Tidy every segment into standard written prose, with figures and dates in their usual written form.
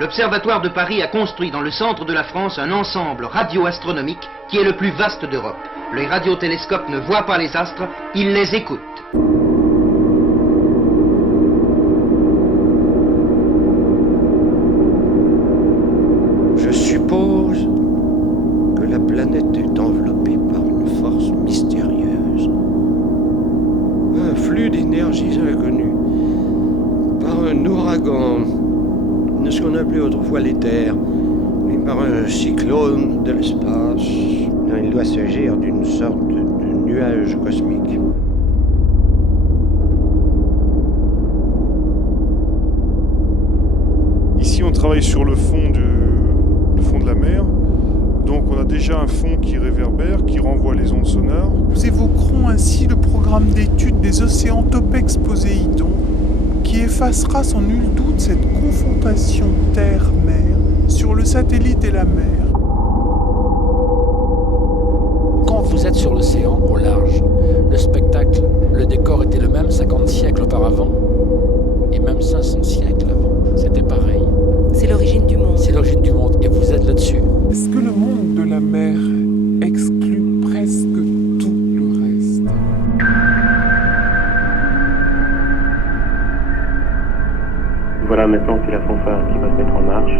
L'Observatoire de Paris a construit dans le centre de la France un ensemble radio-astronomique qui est le plus vaste d'Europe. Les radiotélescopes ne voient pas les astres, ils les écoutent. Je suppose que la planète est enveloppée par une force mystérieuse. Un flux d'énergie inconnue. Par un ouragan, ce qu'on appelait autrefois l'éther, mais par un cyclone de l'espace. Il doit s'agir d'une sorte de nuage cosmique. Ici, on travaille sur le fond de la mer. Donc on a déjà un fond qui réverbère, qui renvoie les ondes sonores. Nous évoquerons ainsi le programme d'étude des océans Topex-Poséidon, qui effacera sans nul doute cette confrontation terre-mer sur le satellite et la mer. Quand vous êtes sur l'océan au large, le spectacle, le décor était le même 50 siècles auparavant, et même 500 siècles avant, c'était pareil. C'est l'origine du monde. C'est l'origine du monde, et vous êtes là-dessus. Est-ce que le monde de la mer exclut presque tout le reste ? Voilà, maintenant c'est la fanfare qui va se mettre en marche.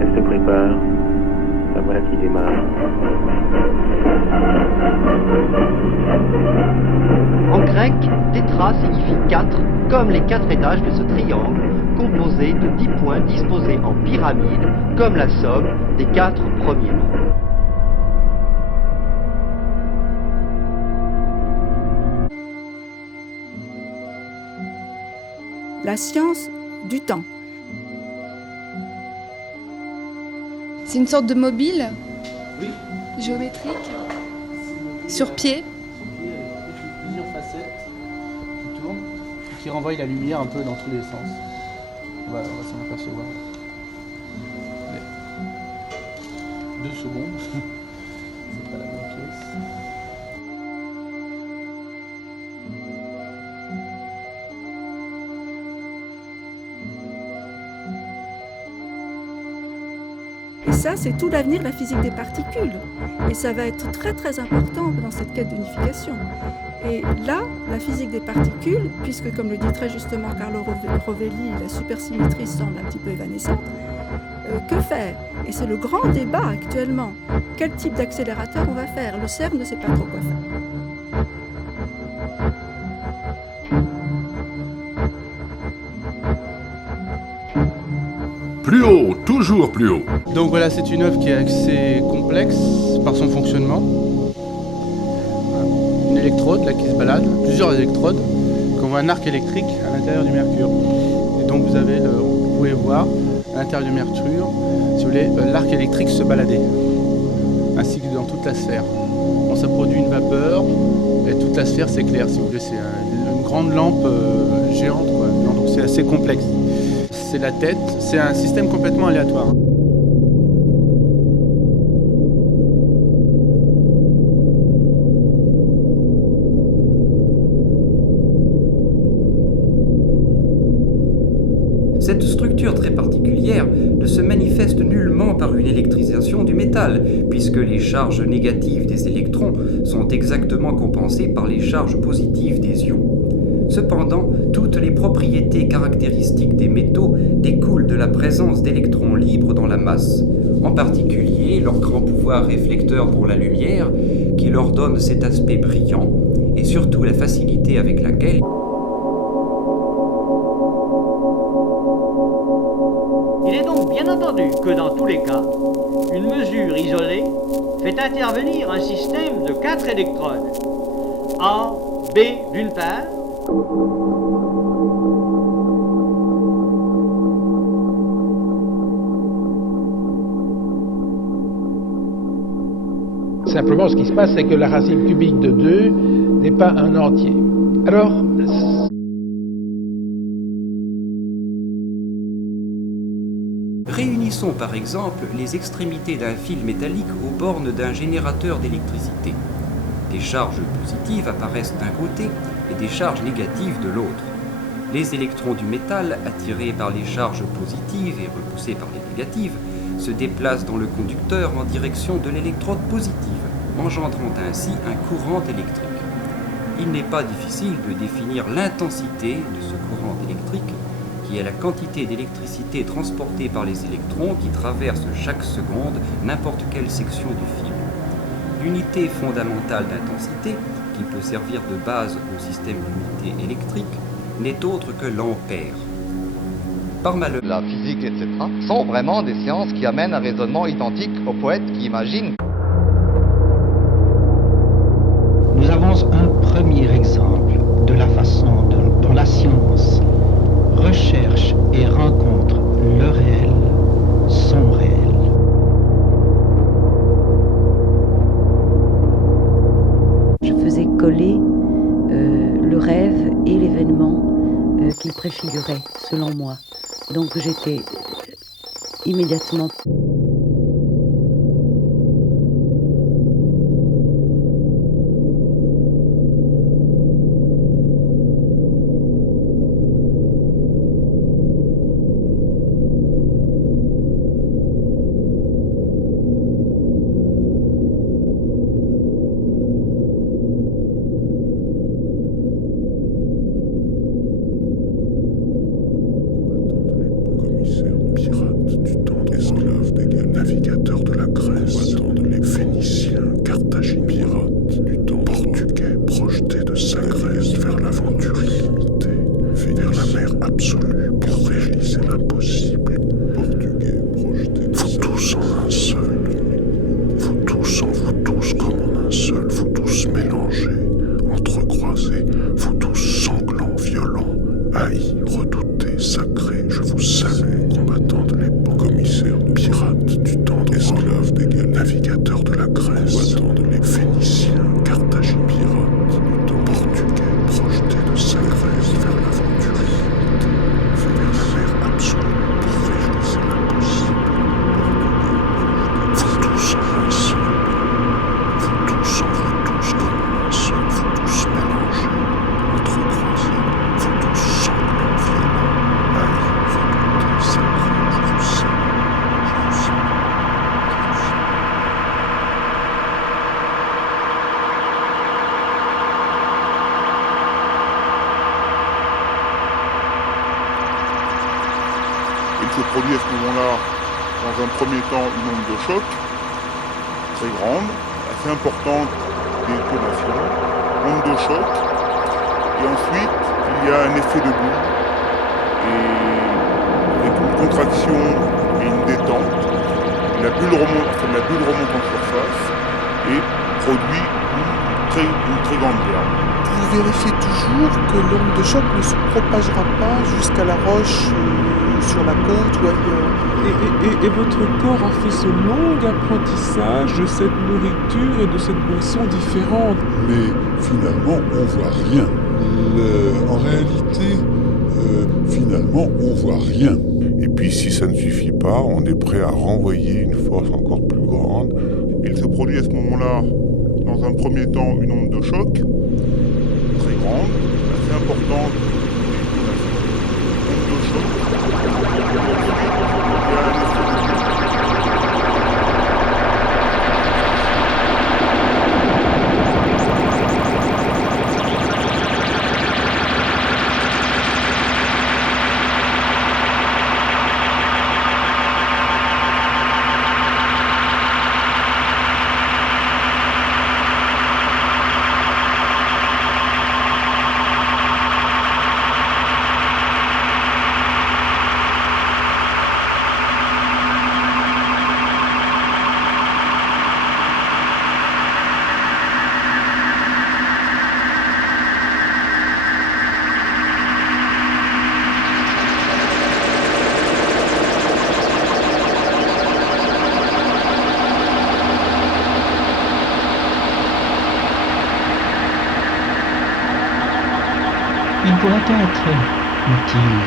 Elle se prépare. La voilà qui démarre. En grec, tétra signifie 4, comme les 4 étages de ce triangle, composé de 10 points disposés en pyramide, comme la somme des 4 premiers nombres. La science du temps. C'est une sorte de mobile, oui, géométrique, sur pied. Plusieurs facettes qui tournent et qui renvoient la lumière un peu dans tous les sens. On va s'en apercevoir. 2 secondes. C'est pas la bonne pièce. Et ça, c'est tout l'avenir de la physique des particules. Et ça va être très très important dans cette quête d'unification. Et là, la physique des particules, puisque comme le dit très justement Carlo Rovelli, la supersymétrie semble un petit peu évanescente, que faire? Et c'est le grand débat actuellement. Quel type d'accélérateur on va faire? Le CERN ne sait pas trop quoi faire. Plus haut, toujours plus haut. Donc voilà, c'est une œuvre qui est assez complexe par son fonctionnement. Une électrode là qui se balade, plusieurs électrodes, qu'on voit un arc électrique à l'intérieur du mercure. Et donc vous pouvez voir à l'intérieur du mercure, si vous voulez, l'arc électrique se balader, ainsi que dans toute la sphère. Bon, ça produit une vapeur et toute la sphère s'éclaire, si vous voulez. C'est une grande lampe géante, quoi. Donc c'est assez complexe. C'est la tête, c'est un système complètement aléatoire. Cette structure très particulière ne se manifeste nullement par une électrisation du métal, puisque les charges négatives des électrons sont exactement compensées par les charges positives des ions. Cependant, toutes les propriétés caractéristiques des métaux découlent de la présence d'électrons libres dans la masse, en particulier leur grand pouvoir réflecteur pour la lumière, qui leur donne cet aspect brillant, et surtout la facilité avec laquelle Il est donc bien entendu que dans tous les cas, une mesure isolée fait intervenir un système de 4 électrodes. A, B d'une part, Simplement, ce qui se passe, c'est que la racine cubique de 2 n'est pas un entier. Alors, réunissons par exemple les extrémités d'un fil métallique aux bornes d'un générateur d'électricité. Des charges positives apparaissent d'un côté et des charges négatives de l'autre. Les électrons du métal, attirés par les charges positives et repoussés par les négatives, se déplacent dans le conducteur en direction de l'électrode positive, engendrant ainsi un courant électrique. Il n'est pas difficile de définir l'intensité de ce courant électrique, qui est la quantité d'électricité transportée par les électrons qui traversent chaque seconde n'importe quelle section du fil. L'unité fondamentale d'intensité, qui peut servir de base au système d'unité électrique, n'est autre que l'ampère. Par malheur, la physique, etc., sont vraiment des sciences qui amènent un raisonnement identique aux poètes qui imaginent. Nous avons un premier exemple de la façon dont la science recherche et rencontre le réel, son réel. Je faisais coller le rêve et l'événement qu'il préfigurait, selon moi. Donc j'étais immédiatement... se produit à ce moment-là, dans un premier temps, une onde de choc très grande, assez importante d'étonation, onde de choc, et ensuite il y a un effet de boule, et avec une contraction et une détente, la bulle remonte en surface et produit une très grande gerbe. Vous vérifiez toujours que l'onde de choc ne se propagera pas jusqu'à la roche sur la côte ou ailleurs. Et votre corps a fait ce long apprentissage de cette nourriture et de cette boisson différente. Mais finalement, on voit rien. En réalité, finalement, on voit rien. Et puis, si ça ne suffit pas, on est prêt à renvoyer une force encore plus grande. Il se produit à ce moment-là, dans un premier temps, une onde de choc très grande, assez importante, onde de choc, et ensuite, il y a un effet de boule. Il pourrait être utile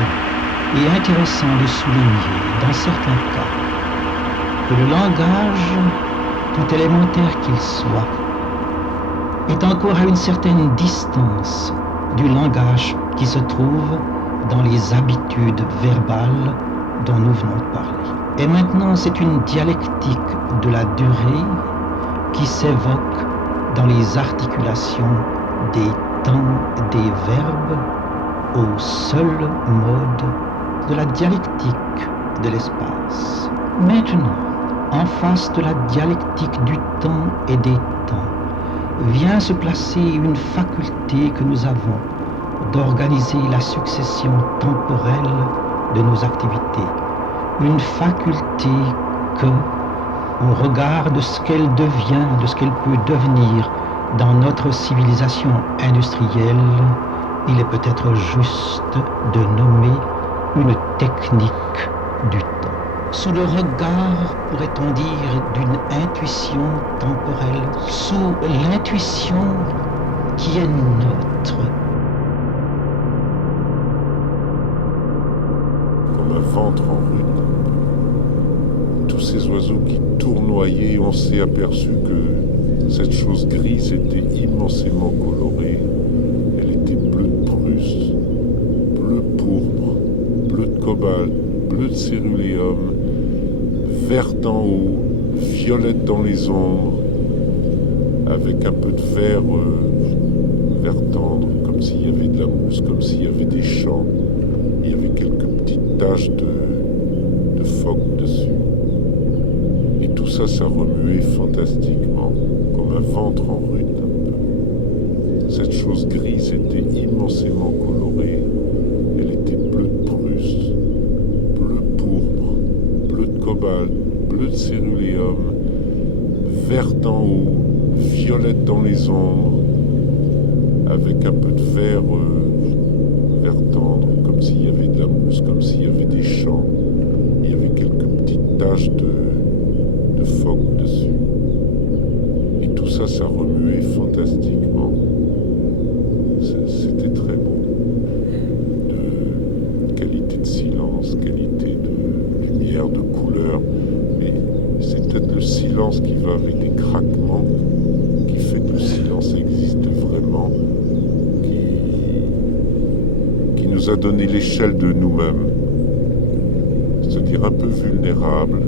et intéressant de souligner, dans certains cas, que le langage, tout élémentaire qu'il soit, est encore à une certaine distance du langage qui se trouve dans les habitudes verbales dont nous venons de parler. Et maintenant, c'est une dialectique de la durée qui s'évoque dans les articulations des temps des verbes au seul mode de la dialectique de l'espace. Maintenant, en face de la dialectique du temps et des temps, vient se placer une faculté que nous avons d'organiser la succession temporelle de nos activités. Une faculté que, au regard de ce qu'elle devient, de ce qu'elle peut devenir dans notre civilisation industrielle, il est peut-être juste de nommer une technique du temps. Sous le regard, pourrait-on dire, d'une intuition temporelle, sous l'intuition qui est nôtre. Comme un ventre en ruine. Tous ces oiseaux qui tournoyaient, on s'est aperçu que cette chose grise était immensément colorée. Elle était bleue de Prusse, bleu pourpre, bleu de cobalt, bleu de céruléum, verte en haut, violette dans les ombres, avec un peu de vert, vert tendre, comme s'il y avait de la mousse, comme s'il y avait des champs. Il y avait quelques petites taches de phoque dessus. Et tout ça, ça remuait fantastiquement, comme un ventre en ruine. Cette chose grise était immensément colorée. Elle était bleue de Prusse, bleu pourpre, bleu de cobalt, bleu de céruléum, verte en haut, violette dans les ombres, avec un peu de vert, vert tendre, comme s'il y avait de la mousse, comme s'il y avait des champs. Il y avait quelques petites taches de phoque dessus. Et tout ça, ça remuait fantastiquement. C'était très beau. De qualité de silence, qualité de lumière, de couleur. Mais c'est peut-être le silence qui va avec des craquements, qui fait que le silence existe vraiment, qui nous a donné l'échelle de nous-mêmes. C'est-à-dire un peu vulnérable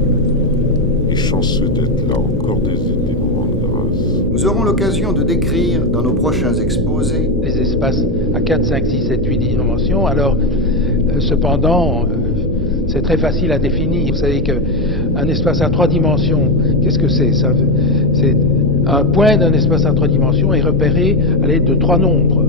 et chanceux d'être là, encore des moments de grâce. Nous aurons l'occasion de décrire dans nos prochains exposés les espaces à 4, 5, 6, 7, 8 dimensions. Alors, cependant, c'est très facile à définir. Vous savez qu'un espace à 3 dimensions, qu'est-ce que c'est? C'est un point d'un espace à 3 dimensions est repéré à l'aide de 3 nombres.